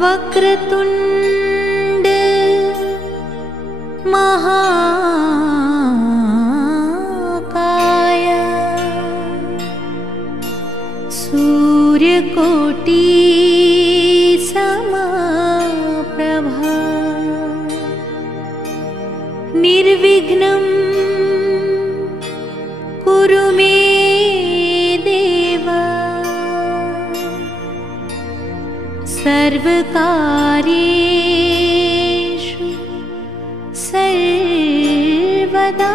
वक्रतुंड महाकाय सूर्यकोटि समप्रभा निर्विघ्नं कुरु मे देव सर्वकार्येषु सर्वदा।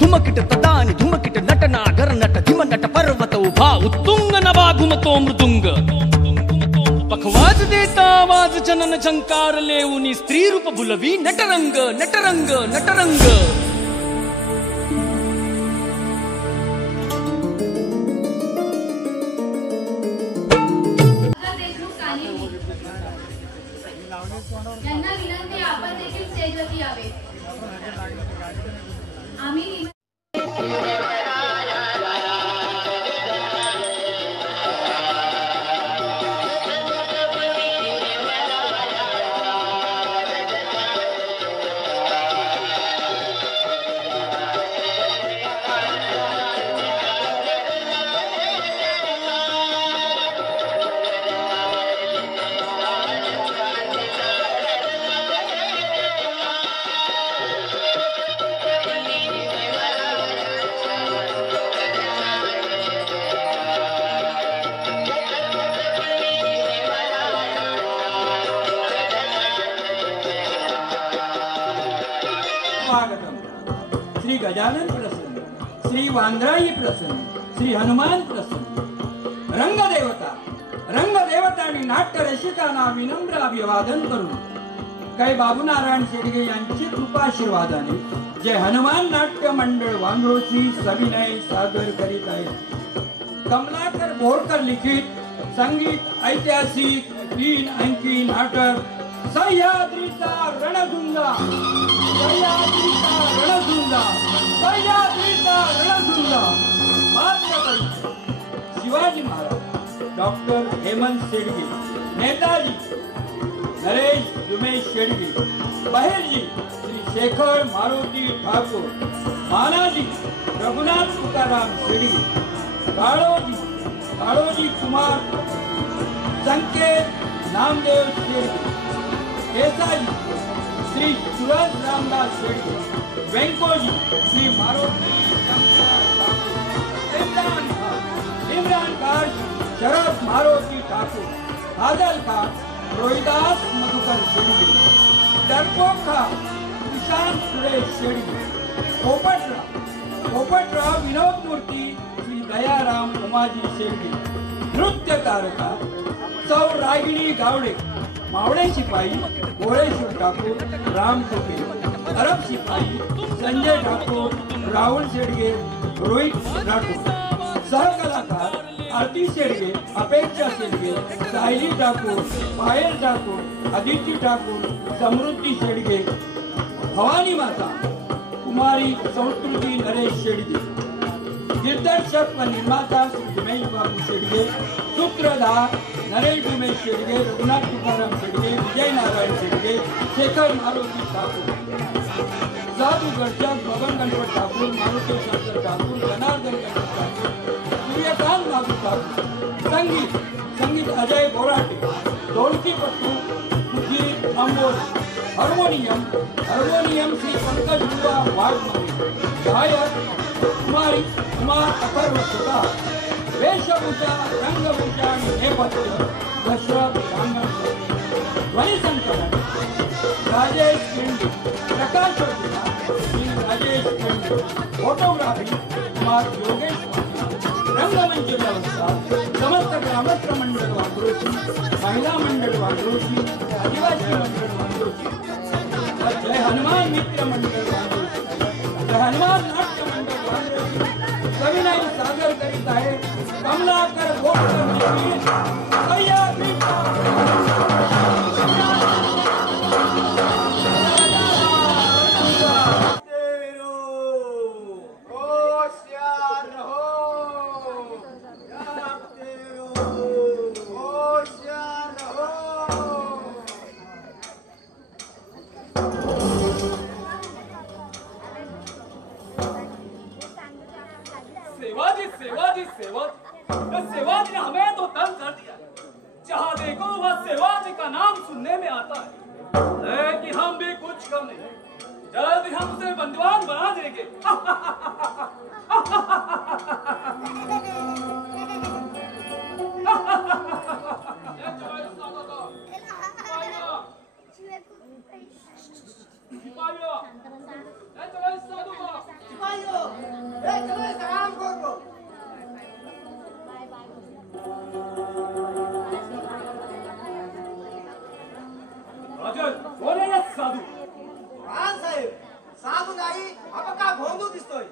धुमकिट तदानि धुमकिट नटना गरनट धिमनट पर्वत उभा उत्तुंग नभा घुमतो मृदुंग पखवाज देता आवाज जनन झंकार लेऊनी स्त्री रूप भुलवी नटरंग नटरंग नटरंग। यांना विनंती आपण देखील स्टेजवरती यावे। आम्ही श्री गजानन प्रसन्न, श्री वांद्राई प्रसन्न, श्री हनुमान प्रसन्न। रंगदेवता आणि नाट्य रसिकांना विनम्र अभिवादन करून कै बाबूनारायण शेडगे यांची कृपाशीर्वादाने जे हनुमान नाट्य मंडळ वांद्रोची सविनय सादर करीत आहे। कमलाकर बोरकर लिखित संगीत ऐतिहासिक 3 अंकी नाटक सह्याद्रीचा रणधुंगा, सह्याद्रीचा रणधुंगा, सह्याद्रीचा रणधुंगा। शिवाजी महाराज, डॉक्टर हेमंत शेडगे, नेताजी नरेश उमेश शेडगे, बहेरजी श्री शेखर मारुती ठाकूर, मानाजी रघुनाथ तुकाराम शेडगे, काळोजी कुमार संकेत नामदेव शेडगे, केसाजी श्री सुरज रामदास शेडगे, वेंकोजी श्री मारुती इमरान खान शरद मारुती ठाकूर, आदल खान रोहिदास मधुकर शेडगे, डरपोक खान ईशान सुरेश शेडगे, पोपटराव विनोद मूर्ती श्री दयाराम उमाजी शेडगे। नृत्य तारका सौ रागिणी गावडे, मावळे शिपाई गोळेश्वर ठाकूर, राम टोके, अरब शिपाई संजय ठाकूर, राहुल शेडगे, रोहित राठोड। सहकलाकार आरती शेडगे, अपेक्षा शेडगे, सायली ठाकूर, पायल ठाकूर, आदिती ठाकूर, समृद्धी शेडगे, भवानी माता, कुमारी संस्कृती नरेश शेडगे, दिग्दर्शक व निर्माता श्री उमेश बाबू शेडगे, सूत्रधार नरेश उमेश शेडगे, रघुनाथ तुकाराम शेडगे, विजय नारायण शेडगे, शेखर मारुती ठाकूर, जादू गर्जक बबन गणपत ठाकूर, मारुती शंकर ठाकूर, जनार्दन गणपत ठाकूर, सूर्यकांत बाबू ठाकूर, संगीत अजय बोराटे, ढोलकीपट्टू सुधीर अंबोली, हार्मोनियम श्री पंकज बुवा वाघमारे, गायक कुमार अथर्व सुतार, वेशभूषा रंगभूषा आणि नेपथ्य दशरथ रांगण, ध्वनी संकलन राजेश पिंडी, प्रकाश श्री राजेश पिंडी, फोटोग्राफी कुमार योगेश रंगमंच व्यवस्था समस्त ग्रामस्थ मंडळ वांद्रोशी, महिला मंडळ वांद्रोशी, आदिवासी मंडळ वांद्रोशी, जय हनुमान मित्र मंडळ वांद्रोशी, जय हनुमान नाट्य मंडळ वांद्रोशी सविनय सादर करीत आहे कमलाकर सेवाजी ने हमें तो तंग कर दिया। जहाँ देखो वह सेवाजी का नाम सुनने में आता है, लेकिन हम भी कुछ कम नहीं, जल्द ही हम उसे बंदवान बना देंगे। साधू साहेब, साधू नाही का भोंदू दिसतोय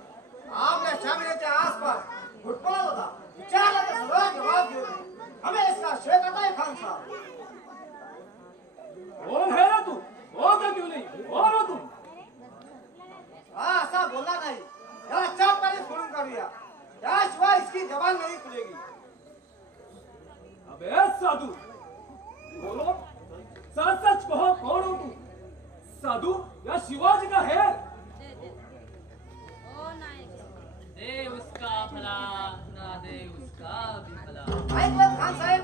आपल्या शामियाच्या आसपास घुटपळत होता, विचारला तर सगळा जवाब देतो। हमें इसका श्रेय करता है खान साहब। कौन है ना तू? बोलता क्यों नहीं? कौन हो तुम? असा बोलला नाही, याला चापकाने सोडून काढूया, त्याशिवाय इसकी जबान नहीं खुलेगी। अबे साधू बोलो, सच सच कहो, कौन हो तुम? साधू या शिवाजी का है? दे उसका भला ना दे उसका भी भला। ऐकलं खान साहेब,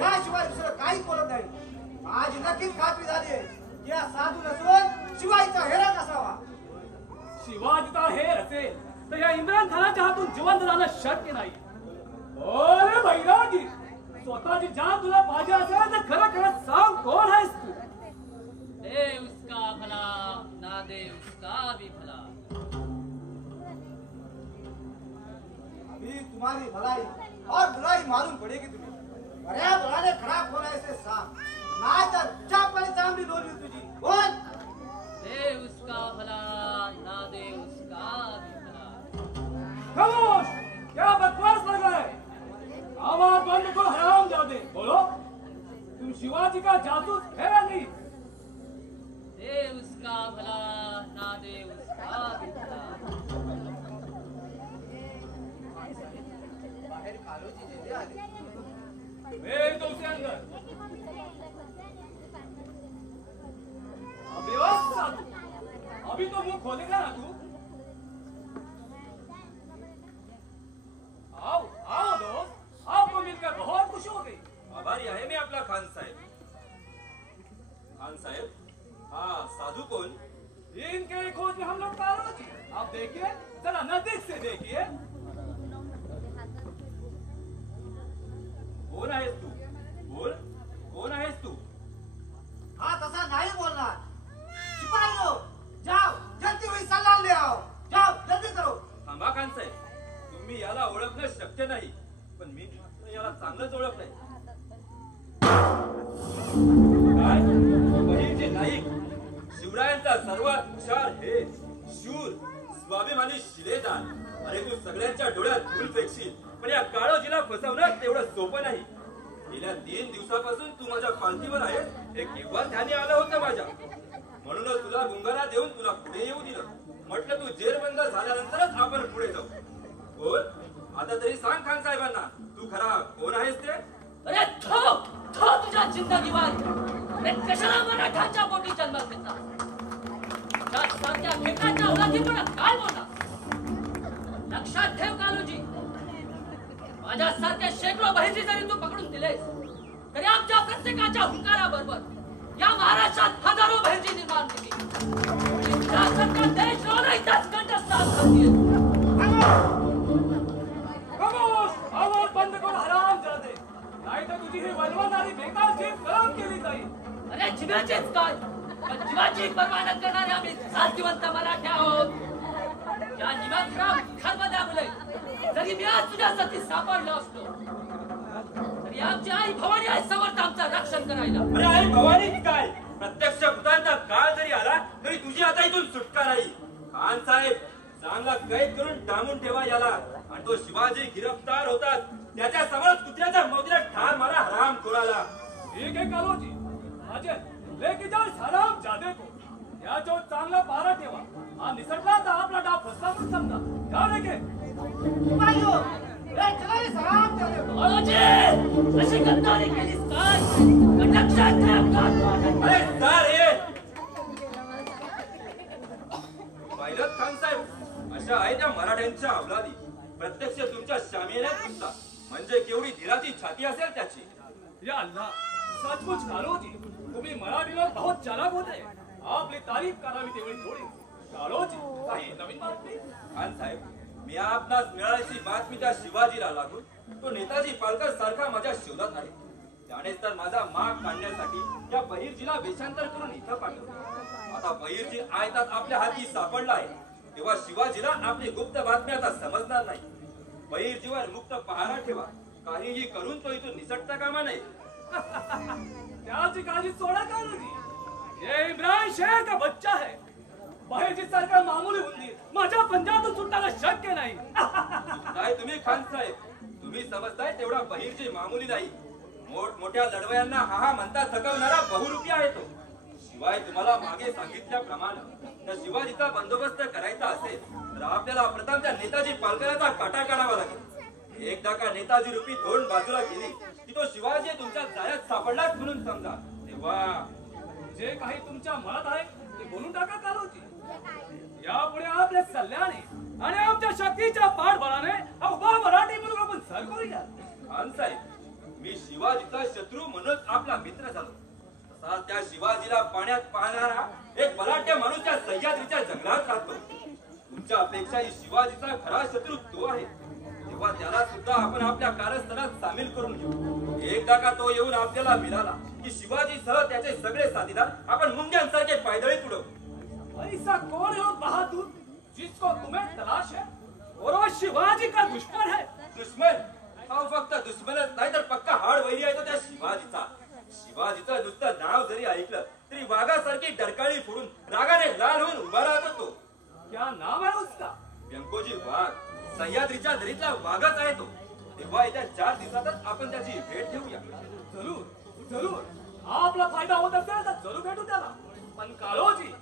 याशिवाय दुसरं काहीच बोलत नाही। आज नक्कीच खात्री झाली आहे, या साधू नसून शिवाजीचा हेरा कसावा। शिवाजीचा हेर असेल तर या इम्रान खानाच्या हातून जिवंत जाणं शक्य नाही। अरे बैरागी, स्वतःची जान तुला पाहिजे असेल तर खरं खरं सांग, कोण आहेस तू? दे उसका भला ना दे उसका भी भला। अभी तुम्हारी भलाई और बुराई मालूम पड़ेगी तुम्हें। बऱ्या बळाने खडा कोण आहे ते सांग, नाही तर चापकाने चांगली लोली तुझी। बोल। दे उसका भला ना दे उसका भी भला। खामोश, क्या बकवास लग रहा है? आवाज बंद करो हरामजादे। बोलो, तुम शिवाजी का जासूस है या नहीं? दे उसका भला ना दे उसका भी भला। भेज दो उसे अंदर। अबे ओ साधु, अभी तो मुंह खोलेगा ना तू? आओ आओ दोस्त, आपको मिलकर बहुत खुशी हो गई। आभारी आहे मी आपला खान साहेब। खान साहेब, हाँ साधू कौन? इनके खोज में हम लोग तारोजी। आप देखिए, जरा नजदीक से देखिए। कौन आहेस तू? बोल, कौन आहेस तू? हा तसा नाही बोलणार। सिपाहियों, जाओ जल्दी हुई सलाम ले आओ, जाओ जल्दी करो। थांबा खान साहेब, तुम्ही याला ओळखणं शक्य नाही, पण मी याला चांगलंच ओळखलंय। काय? बहीरचे नाईक, शिवरायांचा सर्वात हुशार हेच शूर स्वाभिमानी शिलेदार। अरे तू सगळ्यांच्या डोळ्यात धूळ फेकशील पण या काळोजीला फसवणं तेवढं सोपं नाही. गेल्या 3 दिवसापासून तू माझ्या पालखीवर आहेस हे केव्हा ध्यानी आलं होतं माझ्या. म्हणूनच तुला गुंगारा देऊन तुला पुढे येऊ दिलं. म्हटलं तू जेरबंद झाल्यानंतरच आपण पुढे जाऊ. बोल आता तरी सांग खान साहेबांना तू खरा कोण आहेस ते. अरे थो तुझ्या जिंदगीवर अरे कशाला मराठांच्या पोटी जन्म घेतला. सारख्या खेळाच्या औलादीपणा काय बोलला. लक्षात ठेव कालूजी, माझ्यासारख्या शेकडो बहिणी जरी तू पकडून दिलेस तरी आमच्या प्रत्येकाच्या हुंकाराबरोबर या महाराष्ट्रात हजारो बहिणी निर्माण केली. देश कंठस्थान करतील. आवाज बंद करून हराम जाते, नाही तर तुझी ही वल्वणारी बेकार जीभ गरम केली जाईल. अरे जीवाचीच काय पण जीवाची पर्वा न करणारे आम्ही जातीवंत मराठी आहोत. या निमंत्रण खरबद्यामुळे जरी मी आज तुझ्यासाठी सापडलो असतो तरी आमची आई भवानी आई समर्थ आमचं रक्षण करायला. अरे आई भवानी की काय, प्रत्यक्ष भूतांचा काळ जरी आला तरी तुझी आता इथून सुटका नाही. खान साहेब चांगला कैद करून डांबून ठेवा याला. आणि तो शिवाजी गिरफ्तार होतात त्याच्या समोर कुत्र्याच्या मौतीला ठार मारा हराम खोराला. ठीक है कालोजी, माझे लेके जाओ हराम जादे को. या जो चांगला पारा ठेवा. हा निसटला तर आपला डाव फसला म्हणून समजा. जा लेके भाइयों, ए चला इस हराम जादे को. बाळाजी अशी गद्दारी केलीस काय. लक्षात ठेव कान. अरे जा रे पायलट खान साहेब, अशा आहे त्या मराठ्यांच्या अवलादी. प्रत्यक्ष तुमच्या शामियाने घुसला म्हणजे केवढी धीराची छाती असेल त्याची. या अल्लाह, सचमुच कालोजी तुम्ही मराठी लोक बहुत चालाक होते. आपली तारीफ करावी तेवढी थोडी. कालोजी काही नवीन बातमी. खान साहेब, मी आपणास मिळाल्याची बातमी त्या शिवाजीला लागून तो नेताजी पालकर सारखा माझ्या शोधात आहे. त्यानेच तर माझा माग काढण्यासाठी या बहिर्जीला वेषांतर करून इथं पाठवलं. आता बहिर्जी आयतात आपल्या हाती सापडला आहे तेव्हा शिवाजीला आपली गुप्त बातमी आता समजणार नाही. बहिर्जीवर मुक्त पहारा ठेवा. काहीही करून तो इथून निसटता कामा नये. त्याची काळजी सोडा कालोजी. ये इम्रान शेर का बच्चा है. बहिर्जी सारखा मामूली हुंदीर माझ्या पंजातून सुटण्याला शक्य नाही. काय तुम्ही खान साहेब, तुम्ही समजताय तेवढा बहिर्जी मामूली नाही. मोठमोठ्या लढवयांना हा म्हणता थकवणारा बहुरूपी आहे तो. शिवाय तुम्हाला मागे सांगितल्याप्रमाणे त्या शिवाजीचा बंदोबस्त करायचा असेल तर आपल्याला प्रथम त्या नेताजी पालकराचा काटा काढावा लागेल. एकदा का नेताजी रूपी धोंड बाजूला गेली की तो शिवाजी तुमच्या जाळ्यात सापडलाच म्हणून समजा. तेव्हा जे काही तुमच्या मनात आहे ते बोलून टाका कालोजी. यापुढे आपल्या सल्ल्याने आणि आमच्या शक्तीच्या पाठबळाने हा उभा मराठी मुलगा आपण सर करूया. खान साहेब, मी शिवाजीचा शत्रू म्हणून आपला मित्र झालो. तसा त्या शिवाजीला पाण्यात पाहणारा एक बलाढ्य माणूस त्या सह्याद्रीच्या जंगलात राहतो. तुमच्या अपेक्षाही शिवाजीचा खरा शत्रू तो आहे. तेव्हा त्याला सुद्धा आपण आपल्या कारस्थानात सामील करून घेऊ. एकदा का तो येऊन आपल्याला मिळाला की शिवाजीसह त्याचे सगळे साथीदार आपण मुंग्यांसारखे पायदळीत उडवू. ऐसा कौन है वो बहादुर जिसको तुम्हें तलाश है और वो शिवाजी का दुश्मन है. दुश्मन? हा फक्त दुश्मनच नाही तर पक्का हाड वैरी आहे तो त्या शिवाजीचा. शिवाजीचं नुसतं नाव जरी ऐकलं तरी वाघासारखी डरकाळी फोडून रागाने लाल होऊन उभा राहतो तो. क्या नाम है उसका. व्यंकोजी वाघ. सह्याद्रीच्या दरीतला वाघच आहे तो. तेव्हा येत्या 4 दिवसातच आपण त्याची भेट घेऊया. जरूर जरूर. आपला फायदा होत असेल तर जरूर भेटू त्याला. पण काळोजी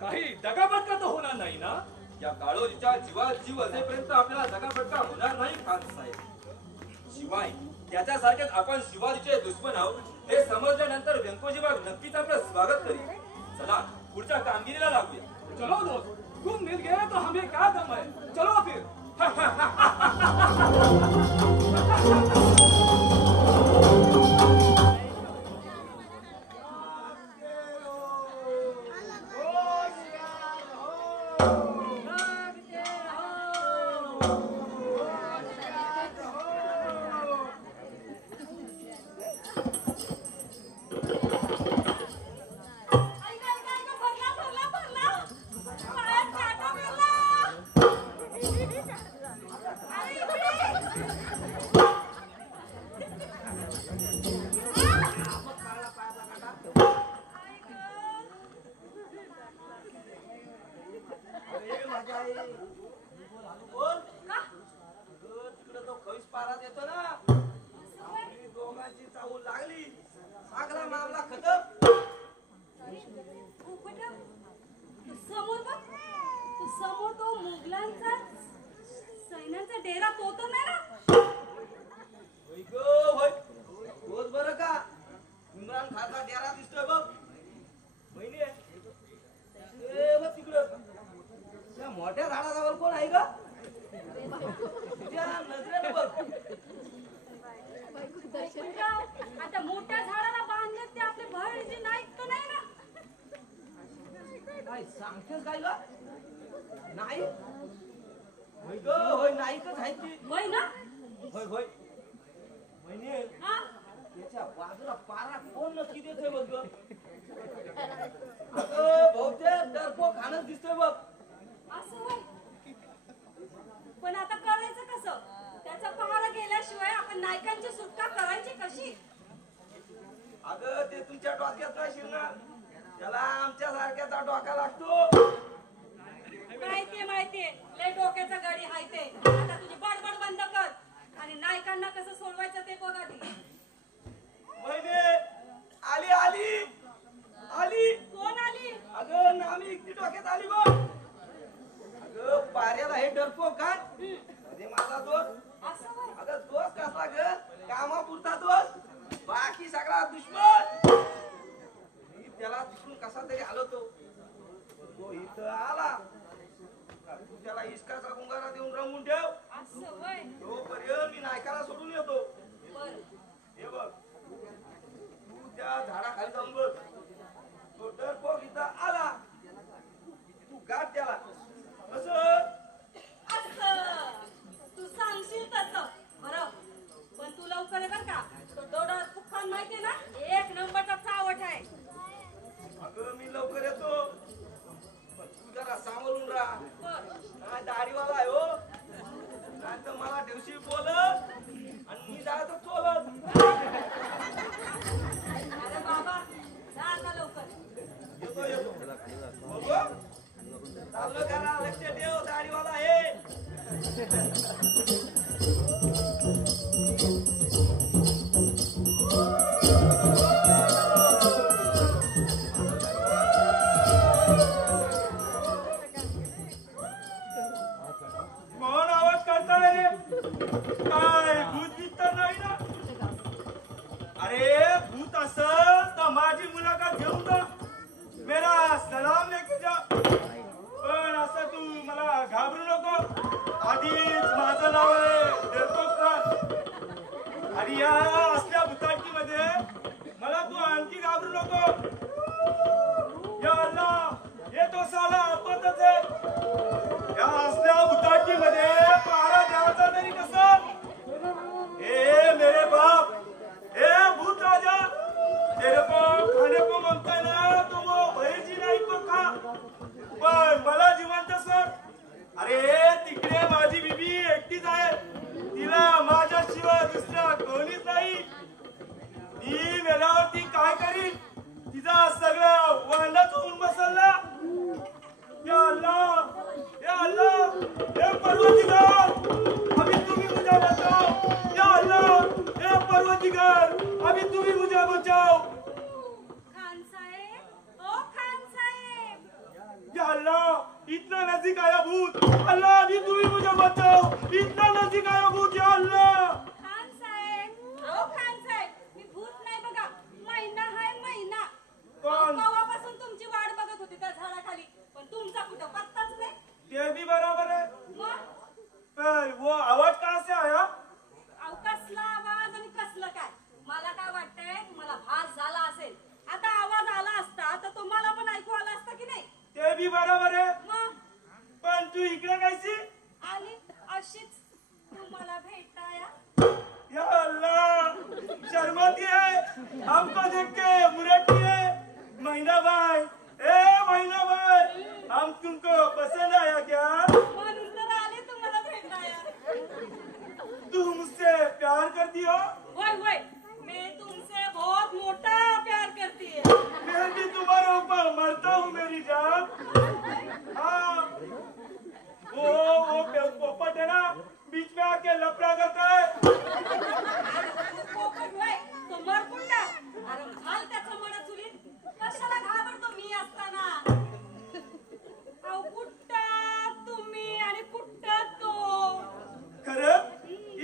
काही दगाफटका तर होणार नाही ना. या काळोजीच्या जीवात जीव असेपर्यंत आपल्याला दगाफटका होणार नाही खान साहेब. शिवाय त्याच्यासारखेच आपण शिवाजीचे दुश्मन आहोत हे समजल्यानंतर व्यंकोजी वाघ नक्कीच आपलं स्वागत करेल. चला पुढच्या कामगिरीला लागूया. चलो दोस्त, तुम मिल गए तो हमें क्या गम है. चलो फिर. काय सांगतेस काय ग? नाही होय ग, होय नाईकच आहे ती. होय ना? होय होय महिने हा? त्याच्या बाजूला पारा कोण नक्की देतोय बघ ग. अगं बहुतेक डरपो खाणच दिसतोय बघ. असं होय. पण आता करायचं कसं? त्याचा पहारा गेल्याशिवाय आपण नायकांची सुटका करायची कशी? अगं ते तुमच्या डोक्यात नाही शिरणार, त्याला आमच्या सारख्याचा डोका लागतो. माहितीये लय डोक्याचा गडी हाय ते. आता तुझी बडबड बंद कर आणि नायकांना कसं सोडवायचं ते बघ आधी. महिने आली आली आली. कोण आली? अगं नामी एकटी डोक्यात आली बघ. अगं पाऱ्याला हे डरपो खान म्हणजे माझा दोस्त. असं होय. अगं दोस्त कसा ग? कामापुरता दोस्त, बाकी सगळा दुश्मन. मी त्याला तिकडून कसा तरी आलो तो इथं आला. तू त्याला इश्काचा गुंगारा देऊन रंगून ठेव. असं होय. तोपर्यंत मी नायकाला सोडून येतो. बर. हे बघ, तू त्या झाडाखाली जाऊन बघ. तो डरपोक इथं आला, तू गाठ त्याला. असं तू सांगशील तसं. बरं पण तू लवकर ये बर का. तो डोडा तुफान माहितीये ना, एक नंबरचा चावट आहे. अगं मी लवकर येतो, पण तू जरा सांभाळून राहा. बर. दाढीवाला आहे हो, नाही तर मला दिवशी बोलत आणि मी जायचं चोलत. अरे बाबा जा आता लवकर. येतो बघू, चाललो करा, लक्ष ठेव, दाढीवाला आहे. कोण आवाज करताय रे? काय भूत बीत तर नाही ना? अरे भूत असल तर माझी मुलाखत घेऊन जा, मेरा सलाम लेके जा. पण असं तू मला घाबरू नको. आधीच माझं नाव आहे डरपोक खान आणि या असल्या भूतांची मध्ये मला तू आणखी घाबरू नको. या अल्लाह, हे तो साला आपतच आहे. या असल्या भूतांची मध्ये पहारा द्यायचा तरी कसं? ए मेरे बाप, ए भूत राजा, तेरे को खाने को मांगता ना तो वो भैरजी नाही को खा, पण मला जिवंत सोड. अरे तिकडे माझी बीबी एकटीच आहे, तिला माझ्याशिवाय दुसरा कोणीच नाही. मी मेल्यावरती काय करीन? तिचा सगळा वांडाच होऊन बसला. या अल्लाह, या अल्लाह, हे परवतिगार, अभी तुम्ही मुझे बचाओ. या अल्लाह, हे परवतिगार, अभी तुम्ही मुझे बचाओ. खान साहेब, ओ खान साहेब. या अल्लाह, इतना नजदीक आया भूत. अल्लाह, अभी तुम्ही मुझे बचाओ. इतना नजदीक आया भूत. या अल्लाह. खान साहेब, ओ खान साहेब, मी भूत नाही बघा, महिना हाय महिना. कोण? कवापासून तुमची वाट बघत होती त्या झाडाखाली, पण तुमचा कुठं पत्ताच नाही. ते भी बराबर है, मग पर वो आवाज कहाँ से आया? अहो कसला आवाज आणि कसलं काय? मला काय वाटतंय तुम्हाला भास झाला असेल. आता आवाज आला असता तर तुम्हाला पण ऐकू आला असता की नाही? ते भी बराबर है, मग पण तू इकडे कैसी? आली अशीच तुम्हाला भेटाया. या अल्लाह, शर्माती है, हमको देख के मुरटी है. महीना भाई, ए महीना भाई, हम तुमको पसंद आया क्या? म्हणून तर आले तुम्हाला भेटाया. तू मुझसे प्यार करती हो? होय होय, मैं तुमसे बहुत मोटा प्यार करती है. मैं भी तुम्हारे ऊपर मरता हूँ मेरी जान. हाँ, वो पोपट है ना, बीच में आके लफड़ा करता है. पोपट होय, तो मरकुंडा. अरे घाल त्याचा मडा चुलीत. कशाला घाबरतो मी असताना? अहो कुठं तुम्ही आणि कुठं तो? खरं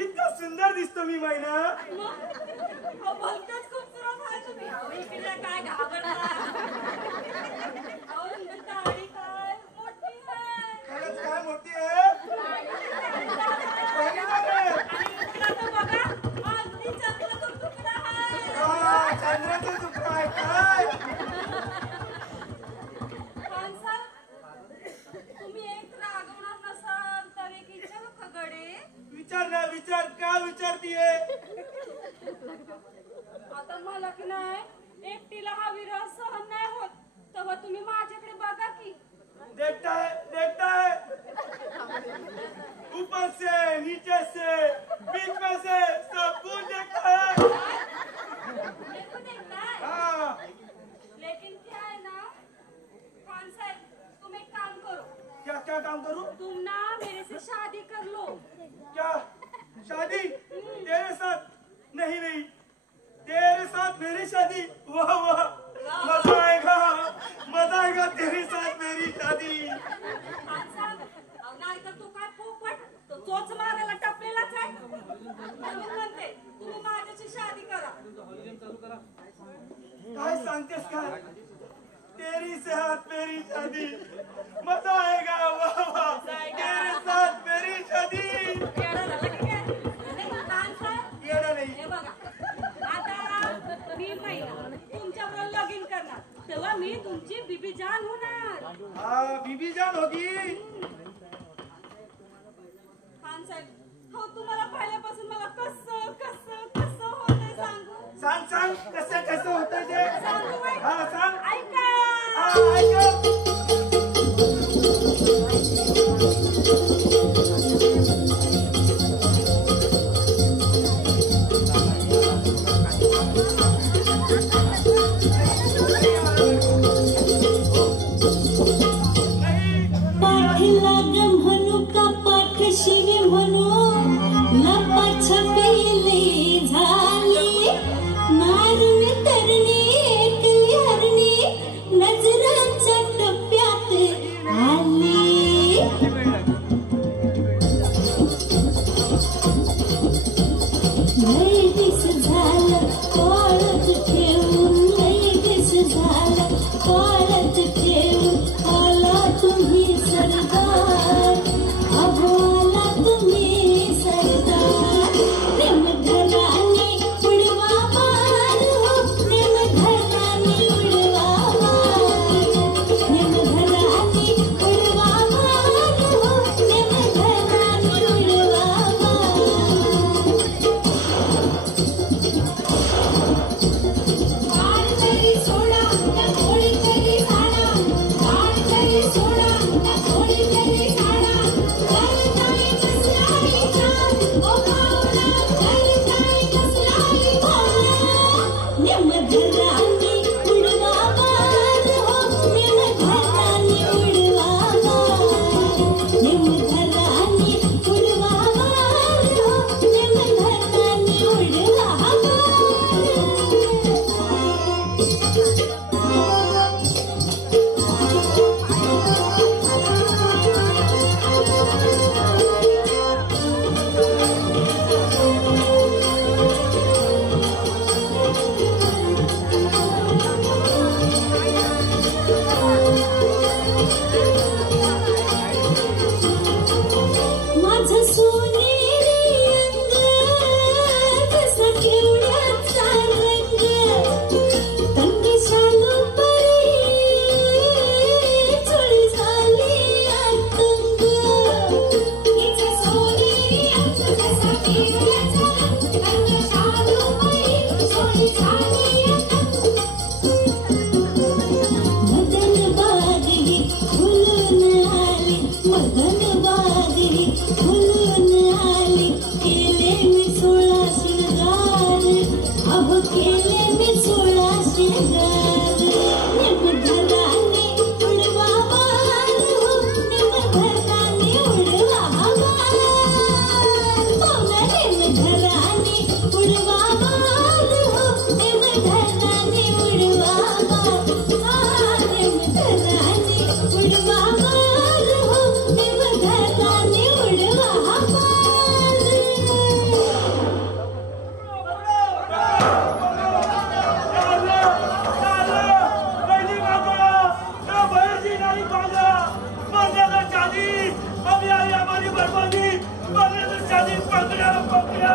इतका सुंदर दिसतो मी महिना. अहो भलतंच खूपसुरत आहे तुम्ही. अहो इकडे काय घाबरता? अहो तुमची दाढी काय मोठी आहे. खरंच काय मोठी आहे. आणि इकडं तर बघा, अगदी चंद्राचा तुकडा आहे. चंद्राचं तुकडा आहे काय? माणसा करतीये? आता मला की नाही एकटीला हा विरह सहन नाही होत, तेव्हा तुम्ही माझ्याकडे बघा की. देखता है ऊपर से नीचे से बीच में से सब कुछ देखता है. देखो देखता है. हाँ. लेकिन क्या है ना खान साहब, तुम एक काम करो. क्या क्या काम करूं? तुम ना मेरे से शादी कर लो. क्या शादी तेरे साथ? नहीं नहीं, तेरे साथ मेरी शादी. वाह वाह, मजा आएगा तेरे साथ मेरी शादी. खान साहेब, नाही तर तू काय पोपट तो तोच मारायला टपलेलाच आहे. म्हणून म्हणते तुम्ही माझ्याशी शादी करा. काय सांगतेस काय? तेरी साथ मेरी शादी, मजा आएगा. वाह वाह, तेरे साथ मेरी शादी. येडा झाला की काय? नाही खान साहेब, येडा नाही. हे बघा, आता मी महिना तुमच्याबरोबर लगीन करणार, तेव्हा मी तुमची बीबी जान होणार. हाँ बीबी जान होगी. खान साहेब, हो तुम्हाला पाहिल्यापासून मला कसं कसं कसं होतंय सांगू. सांग सांग कसं होतंय ते. सांगू बाई? हा सांग. ऐका. हा ऐक. पाठीला ग म्हणू का पाठशिरी म्हणू, लपाछपीली झाली नारळी तरणी एकली हरणी, नजराच्या टप्प्यात आली. लय दिस झालं कळत ठेवून, लय दिस झालं कळत ठेवून, आला तुम्ही सरदार, अहो आला तुम्ही सरदार. नेमधराने उडवा मार हो, नेमधराने उडवा मार, नेमधराने उडवा मार हो, नेमधराने उडवा मार. बाळ तरी सोडा त्या कोळी तरी झाडा, बाळ तरी सोडा त्या कोळी तरी झाडा, करताय कसलाही छान ओ भावना, करताय कसलाही भावना. नेमधराने उडवा मार हो, नेमधराने उडवा मार, नेमधराने उडवा मार हो, नेमधराने उडवा मार. माझं सोनेरी अंग कसं केवढ्याचा रंग, तंग शालू परी चोळी झाली अंग. हिचं सोनेरी अंग कसं केवढ्याचा रंग, तंग शालू परी चोळी झाली अंग. मदन बागही फुलून आली, मदन बागही फुलून आली, केले मी 16 शृंगार, अहो केले मी 16 शृंगार. नेमधराने उडवा मार हो, नेमधराने उडवा मार, हो ना नेमधराने उडवा मार हो, नेमधराने उडवा मार. हा नेमधराने उडवा मार हो, नेमधराने उडवा मार. पहिली मागा ना बहरजी नाही मागा, मरने तो शादी, अभी आई हमारी बर्बादी, मरने तो शादी. पकड़ो पकड़ो.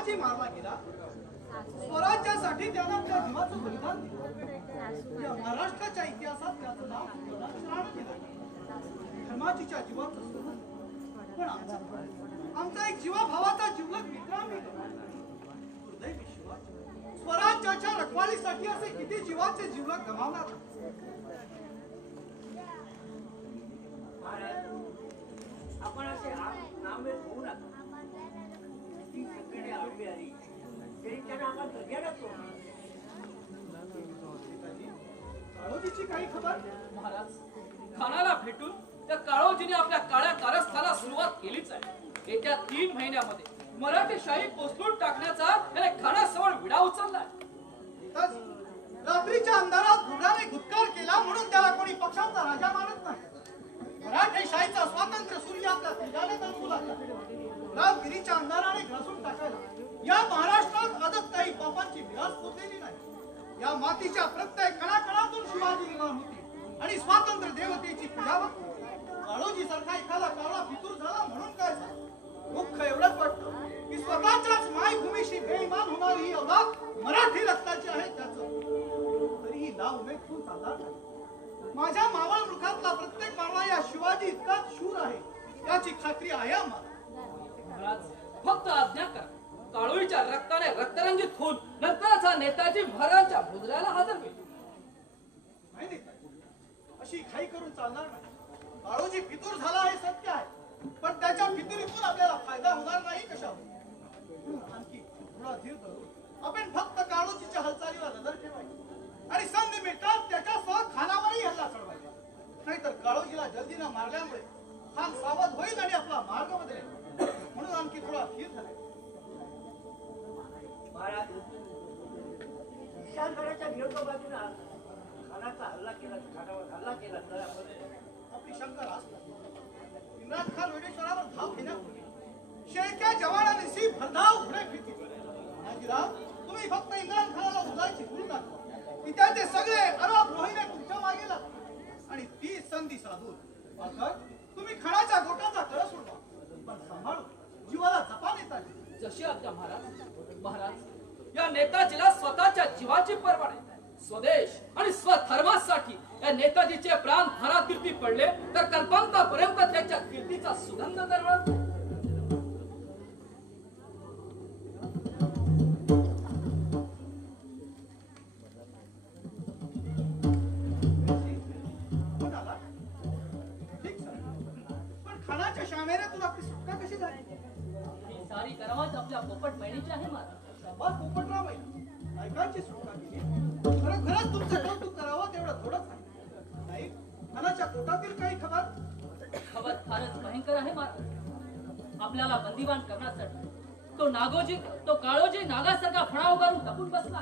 शिवाजी मारला गेला, स्वराज्यासाठी त्यानं आपल्या जीवाचं बलिदान दिलं. या महाराष्ट्राच्या इतिहासात त्याचं नाव सुवर्णाक्षरानं केलं. धर्माजीच्या जीवाचं सोडून पण आमचा एक जीवाभावाचा जीवलग मित्र आम्ही दुर्दैवी शिवाजी स्वराज्याच्या रखवालीसाठी असे किती जीवाचे जीवलग गमावणार. आपण असे नामे होऊ नका. ती सगळे आडवी आली तरी त्यांना आपण दर्ग्यालाच काळोजीची काही खबर? महाराज खानाला भेटून त्या काळोजीने आपल्या काळ्या कारस्थानाला सुरुवात केलीच आहे. येत्या 3 महिन्यामध्ये मराठीशाही कोसळून टाकण्याचा त्याने खानासमोर विडा उचललाय. रात्रीच्या अंधारात घोड्याने गुत्कार केला म्हणून त्याला कोणी पक्षाचा राजा मानत नाही. मराठीशाहीचा स्वातंत्र्य सूर्य आपल्या तेजाने तळमळला. रामगिरीच्या अंधाराने घासून टाकायला या महाराष्ट्रात आजच काही पापांची विलास पोचलेली नाही. या मातीच्या प्रत्येक कणाकणातून शिवाजी निर्माण होती आणि स्वातंत्र्य देवतेची पूजा होती. काळोजी सारखा एखादा काळा फितूर झाला म्हणून काय दुःख एवढंच वाटतं की स्वतःच्याच मायभूमीशी बेईमान होणारी ही अवलाद मराठी रक्ताची आहे. त्याचं तरीही नाव उमेदून चालणार नाही. माझ्या मावळ मुखातला प्रत्येक मावळा या शिवाजी इतकाच शूर आहे याची खात्री आहे आम्हाला. महाराज फक्त आज्ञा करा. काळोळीच्या रक्ताने रक्तरंजित होऊन नंतरच हा नेताजी महाराजांच्या मुद्राला हजर होईल. नाही नेताजी, अशी घाई करून चालणार नाही. काळोजी फितूर झाला हे सत्य आहे, पण त्याच्या फितुरीतून आपल्याला फायदा होणार नाही कशावर. आणखी थोडा धीर धरून आपण फक्त काळोजीच्या हालचालीवर नजर ठेवायची आणि संधी मिळतात त्याच्यासह खानावरही हल्ला चढवायचा. नाहीतर काळोजीला जल्दीनं मारल्यामुळे खान सावध होईल आणि आपला मार्ग बदलेल. म्हणून आणखी थोडा धीर धरेल. महाराज विशालगडाच्या विरोधी बाजूला खानाचा हल्ला केला तर आपली शंका रास्त नाही. इम्रान खान वेडेश्वरावर धाव घेण्यापूर्वी शेळक्या जवानांनी भरधाव घोडे फिरतील. नाजीराव, तुम्ही फक्त इम्रान खानाला उदाची भूल दाखवा की त्याचे सगळे अरब रोहिणे तुमच्या मागे लागतात आणि ती संधी साधून आता तुम्ही खानाच्या गोटाचा कळ सोडवा. पण सांभाळून जीवाला जपा नेताजी. जशी आज्ञा महाराज. महाराज या नेताजीला स्वतःच्या जीवाची पर्वा नाही. स्वदेश आणि स्वधर्मासाठी या नेताजीचे प्राण धारातीर्थी पडले तर कल्पांतापर्यंत त्याच्या कीर्तीचा सुगंध दरवळत. पण खानाच्या शामेऱ्यातून आपली सुटका कशी झाली? ही सारी करावत आपल्या पोपट महिनीची आहे महाराज. शाबास पोपटराव महिना, ऐकायची सुटका केली. खरंच तुमचं कौतुक करावं तेवढं थोडंच आहे. नाही, खानाच्या पोटातील काही खबर? खबर फारच भयंकर आहे महाराज. आपल्याला बंदिवान करण्यासाठी तो काळोजी नागासारखा फणा उभारून लपून बसला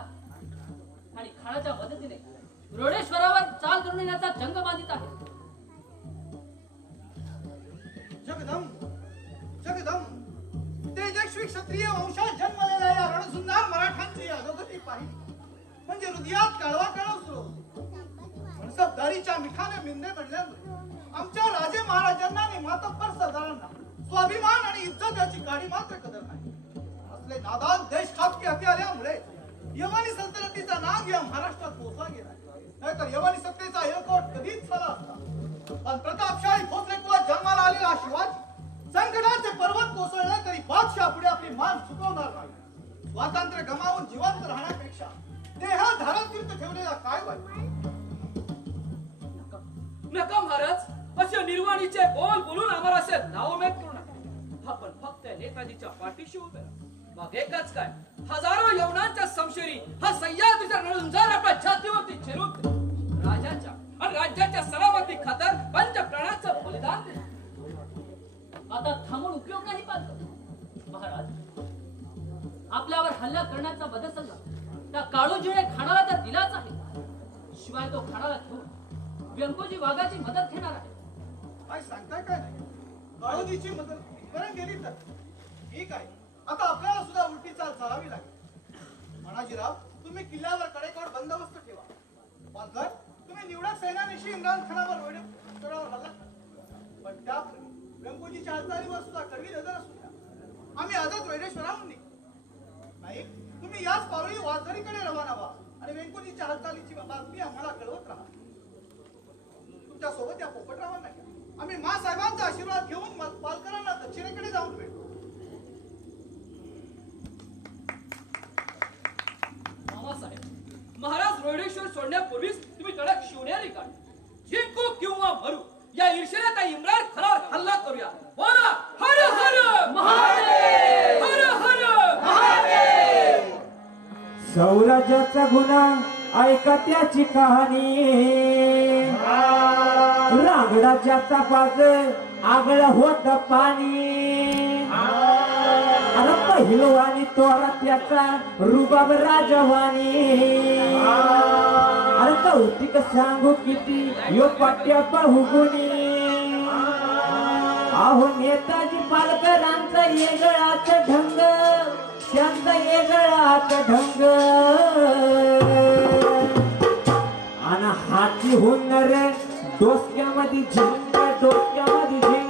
आणि खानाच्या मदतीने रोडेश्वरावर चाल करून येण्याचा जंग बांधित आहे. जगदम जगदम तेजस्वी क्षत्रिय वंशात जन्मलेल्या या रणसुंदर मराठांची अधोगती पाहिली म्हणजे हृदयात काळवा काळव सुरू होतो. मनसबदारीच्या मिठाने मिंदे पडल्यामुळे आमच्या राजे महाराजांना आणि मातब्बर सरदारांना स्वाभिमान आणि इज्जत याची गाडी मात्र कदर नाही. असले नादान देश खापके हाती आल्यामुळे यवनी सल्तनतीचा नाग या महाराष्ट्रात पोहोचला गेला. नाहीतर यवनी सत्तेचा एळकोट कधीच झाला असता. पण प्रतापशाही भोसले कुळात जन्माला आलेला शिवाजी संकटाचे पर्वत कोसळले तरी बादशाह पुढे आपली मान चुकवणार नाही. स्वातंत्र्य गमावून जिवंत राहण्यापेक्षा देहा धारातीर्थ ठेवलेला काय वाईट? नका महाराज, असे निर्वाणीचे बोल बोलून आम्हाला असे नावमेद करू नका. आपण फक्त नेताजीच्या पाठीशी उभे राहू. मग एकच काय, हजारो यवनांच्या समशेरी हा सह्याद्रीचा रणझुंजार आपल्या छातीवरती झेलून राजाच्या आणि राज्याच्या सलामती खातर पंच प्राणांचं बलिदान दिलं. आता थांबून उपयोग नाही पाहतो. महाराज आपल्यावर हल्ला करण्याचा बदसल्ला त्या काळोजीने खानाला तर दिलाच आहे. शिवाय तो खानाला घेऊन व्यंकोजी वाघाची मदत घेणार आहे. काय सांगताय काय नाही? काळोजीची मदत परत गेली तर ठीक आहे. आता आपल्याला सुद्धा उलटी चाल चालावी लागेल. मनाजीराव, तुम्ही किल्ल्यावर कडेकोट बंदोबस्त ठेवा. पालघर, तुम्ही निवडक सैन्यानिशी इम्रान खानावर वेडेश्वरावर हल्ला करा. पण त्यापूर्वी व्यंकोजीच्या हालचालीवर सुद्धा कडवी नजर असू द्या. आम्ही आजच वेडेश्वराहून निघू. नाही, तुम्ही याच पावली वारकरीकडे रवाना व्हा आणि वेंकुलीच्या हालचालीची बातमी आम्हाला कळवत राहा. तुमच्या सोबत या पोपटरावांना घ्या. आम्ही मासाहेबांचा आशीर्वाद घेऊन पालकरांना दक्षिणेकडे जाऊन भेटू. मामासाहेब, महाराज रोहिडेश्वर सोडण्यापूर्वीच तुम्ही कडक शिवण्यारी काढ. जिंकू किंवा मरू या ईर्षेला त्या इम्रान खानावर हल्ला करूया. बोला हर हर महादेव, हर हर महादेव. सौराज्याचा गुन्हा ऐका त्याची कहाणी. रांगडा ज्याचा पाज आगळ होत पाणी. अरे पहिलवानी तोरा त्याचा रुबाब राजवानी. अरे कौतिक सांगू किती यो पाट्या बहुगुणी. अहो नेताजी पालकरांचा येगळाच ढंग, त्यांचा येगळाच ढंग. आणि हाती हुनर डोसक्यामध्ये झिंग, डोसक्यामध्ये झिंग.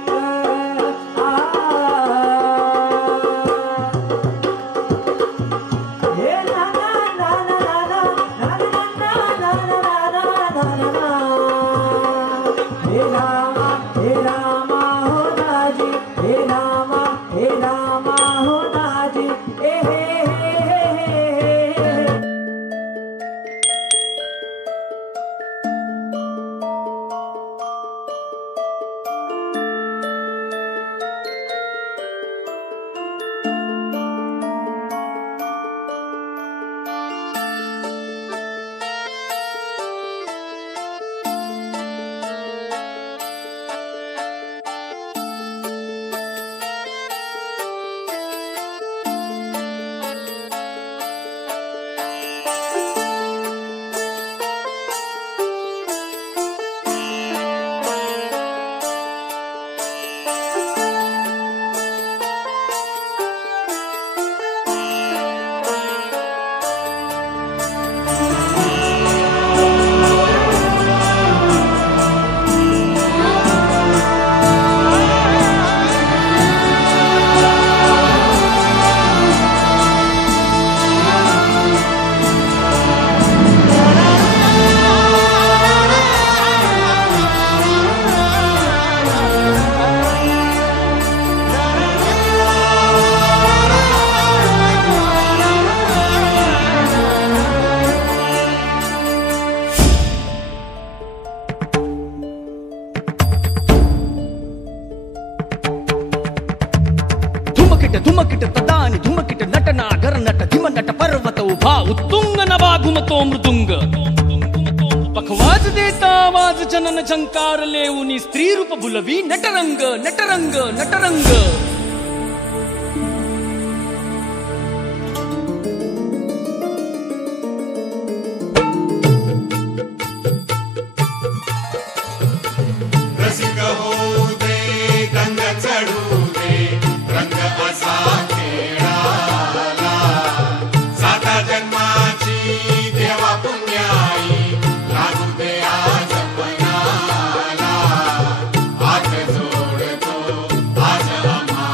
धुमकिट तदानी धुमकिट नटना गर नट धिम नट पर्वत उभा उत्तुंग नभा घुमतो मृदुंग. पखवाज देता आवाज जनन झंकार लेऊनी स्त्री रूप भुलवी नटरंग नटरंग नटरंग. आज जोडतो आज आम्हा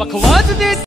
पखवाज देत